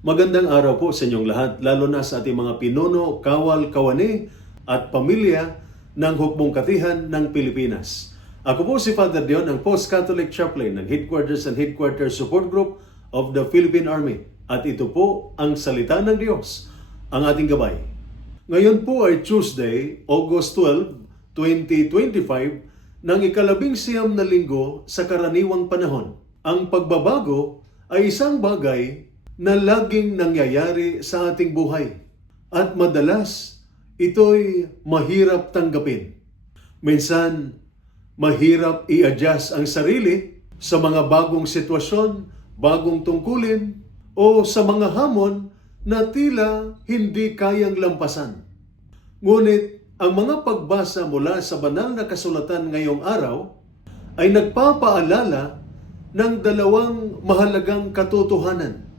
Magandang araw po sa inyong lahat, lalo na sa ating mga pinuno, kawal, kawani at pamilya ng Hukbong Katihan ng Pilipinas. Ako po si Father Dion, ang Post-Catholic Chaplain ng Headquarters and Headquarters Support Group of the Philippine Army. At ito po ang Salita ng Diyos, ang ating gabay. Ngayon po ay Tuesday, August 12, 2025, ng ika-11 na linggo sa karaniwang panahon. Ang pagbabago ay isang bagay na laging nangyayari sa ating buhay. At madalas, ito'y mahirap tanggapin. Minsan, mahirap i-adjust ang sarili sa mga bagong sitwasyon, bagong tungkulin, o sa mga hamon na tila hindi kayang lampasan. Ngunit, ang mga pagbasa mula sa banal na kasulatan ngayong araw ay nagpapaalala ng dalawang mahalagang katotohanan.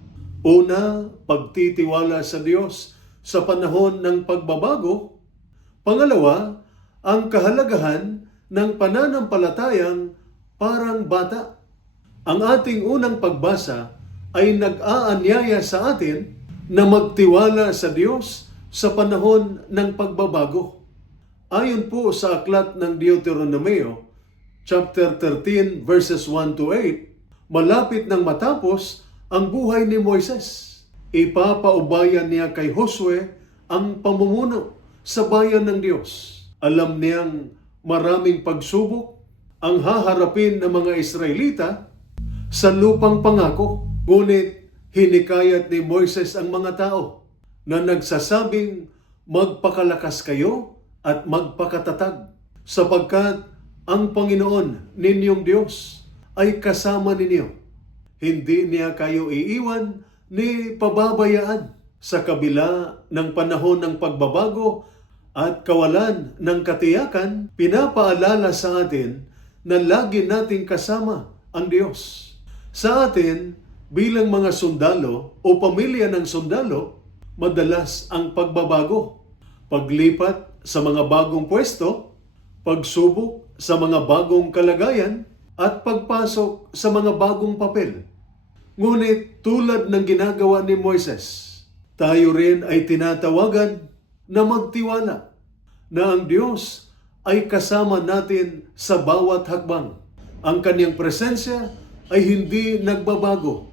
Una, pagtitiwala sa Diyos sa panahon ng pagbabago. Pangalawa, ang kahalagahan ng pananampalatayang parang bata. Ang ating unang pagbasa ay nag-aanyaya sa atin na magtiwala sa Diyos sa panahon ng pagbabago. Ayon po sa aklat ng Deuteronomio, chapter 13, verses 1 to 8, malapit nang matapos ang buhay ni Moises. Ipapaubayan niya kay Josue ang pamumuno sa bayan ng Diyos. Alam niyang maraming pagsubok ang haharapin ng mga Israelita sa lupang pangako. Ngunit hinikayat ni Moises ang mga tao na nagsasabing magpakalakas kayo at magpakatatag sapagkat ang Panginoon ninyong Diyos ay kasama ninyo. Hindi niya kayo iiwan ni pababayaan sa kabila ng panahon ng pagbabago at kawalan ng katiyakan. Pinapaalala sa atin na lagi nating kasama ang Diyos. Sa atin, bilang mga sundalo o pamilya ng sundalo, madalas ang pagbabago, paglipat sa mga bagong pwesto, pagsubok sa mga bagong kalagayan, at pagpasok sa mga bagong papel. Ngunit tulad ng ginagawa ni Moises, tayo rin ay tinatawagan na magtiwala na ang Diyos ay kasama natin sa bawat hakbang. Ang kanyang presensya ay hindi nagbabago.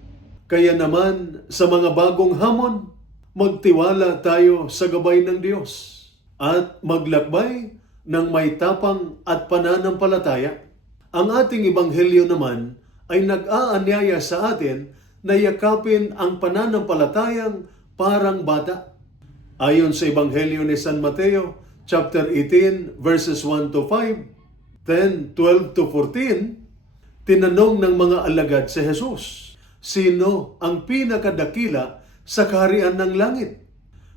Kaya naman sa mga bagong hamon, magtiwala tayo sa gabay ng Diyos at maglakbay ng may tapang at pananampalataya. Ang ating ebanghelyo naman ay nag-aanyaya sa atin na yakapin ang pananampalatayang parang bata. Ayon sa ebanghelyo ni San Mateo, chapter 18, verses 1 to 5, 10, 12 to 14, tinanong ng mga alagad si Jesus, sino ang pinakadakila sa kaharian ng langit?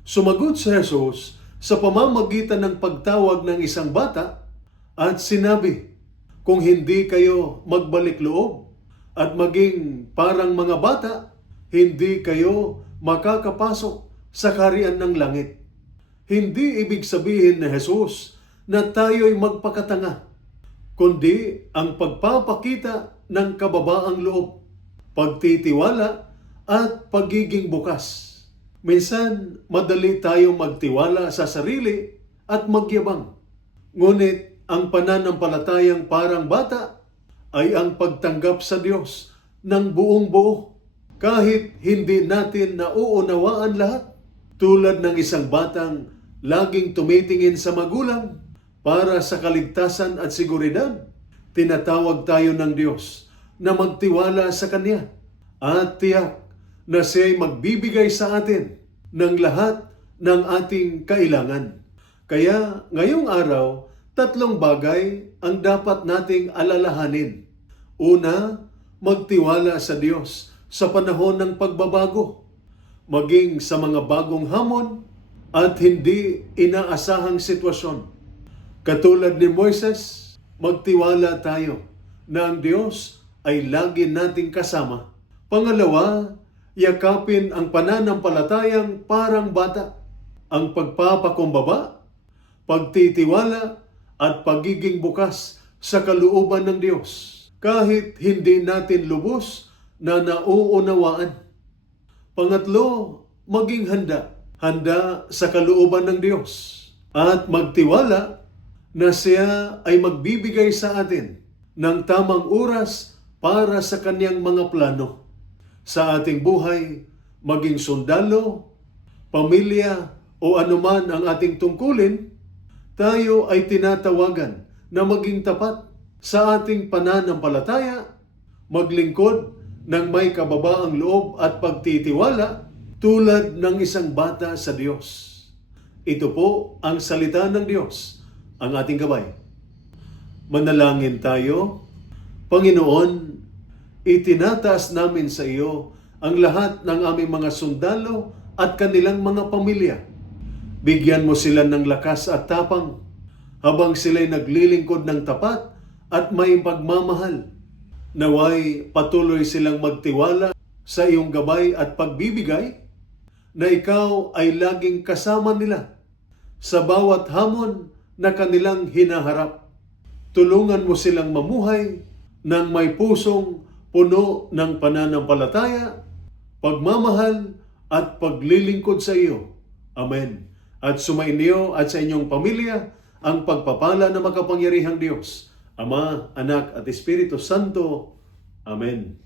Sumagot si Jesus sa pamamagitan ng pagtawag ng isang bata at sinabi, kung hindi kayo magbalik loob at maging parang mga bata, hindi kayo makakapasok sa kaharian ng langit. Hindi ibig sabihin ni Jesus na tayo'y magpakatanga, kundi ang pagpapakita ng kababaang loob, pagtitiwala at pagiging bukas. Minsan, madali tayong magtiwala sa sarili at magyabang. Ngunit, ang pananampalatayang parang bata ay ang pagtanggap sa Diyos ng buong buo. Kahit hindi natin nauunawaan lahat, tulad ng isang batang laging tumitingin sa magulang para sa kaligtasan at seguridad, tinatawag tayo ng Diyos na magtiwala sa Kanya at tiyak na siya'y magbibigay sa atin ng lahat ng ating kailangan. Kaya ngayong araw, tatlong bagay ang dapat nating alalahanin. Una, magtiwala sa Diyos sa panahon ng pagbabago, maging sa mga bagong hamon at hindi inaasahang sitwasyon. Katulad ni Moises, magtiwala tayo na ang Diyos ay lagi nating kasama. Pangalawa, yakapin ang pananampalatayang parang bata, ang pagpapakumbaba, pagtitiwala, at pagiging bukas sa kalooban ng Diyos kahit hindi natin lubos na nauunawaan. Pangatlo, maging handa. Handa sa kalooban ng Diyos. At magtiwala na siya ay magbibigay sa atin ng tamang oras para sa kanyang mga plano. Sa ating buhay, maging sundalo, pamilya o anuman ang ating tungkulin, tayo ay tinatawagan na maging tapat sa ating pananampalataya, maglingkod ng may kababaang loob at pagtitiwala tulad ng isang bata sa Diyos. Ito po ang salita ng Diyos, ang ating gabay. Manalangin tayo. Panginoon, itinataas namin sa iyo ang lahat ng aming mga sundalo at kanilang mga pamilya. Bigyan mo sila ng lakas at tapang habang sila'y naglilingkod ng tapat at may pagmamahal. Naway patuloy silang magtiwala sa iyong gabay at pagbibigay na ikaw ay laging kasama nila sa bawat hamon na kanilang hinaharap. Tulungan mo silang mamuhay ng may pusong puno ng pananampalataya, pagmamahal at paglilingkod sa iyo. Amen. At sumainyo at sa inyong pamilya ang pagpapala ng makapangyarihang Diyos, Ama, Anak at Espiritu Santo. Amen.